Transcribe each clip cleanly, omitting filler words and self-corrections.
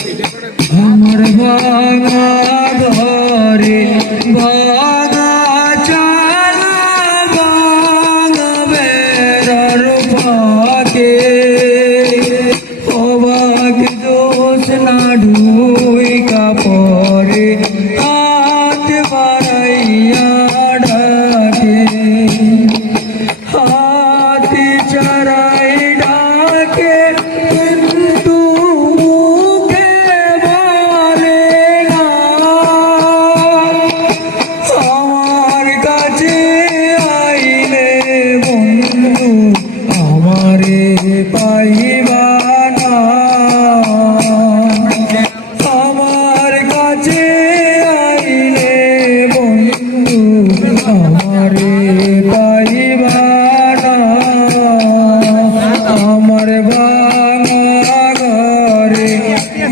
আমার ভাঙা ঘরে ভাঙা চালা ভাঙা বেড়ার ফাঁকে অবাক দোষ না ঢুই কাপড়ে হাত বাড়াইয়া ডাকে হাত চড়াই ডাকে কিন্তু মুখে বলে না আমার কাছে আইলে বন্ধু আমারে পাইবা না আমার কাছে আইলে বন্ধু আমারে পাইবা না আমার ভাঙা ঘরে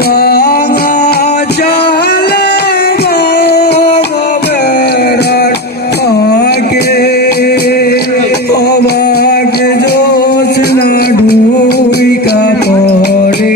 ভাঙা চালা ভাঙা বেড়ার ফাঁকে অবাক জোছনা ঢুইকা পড়ে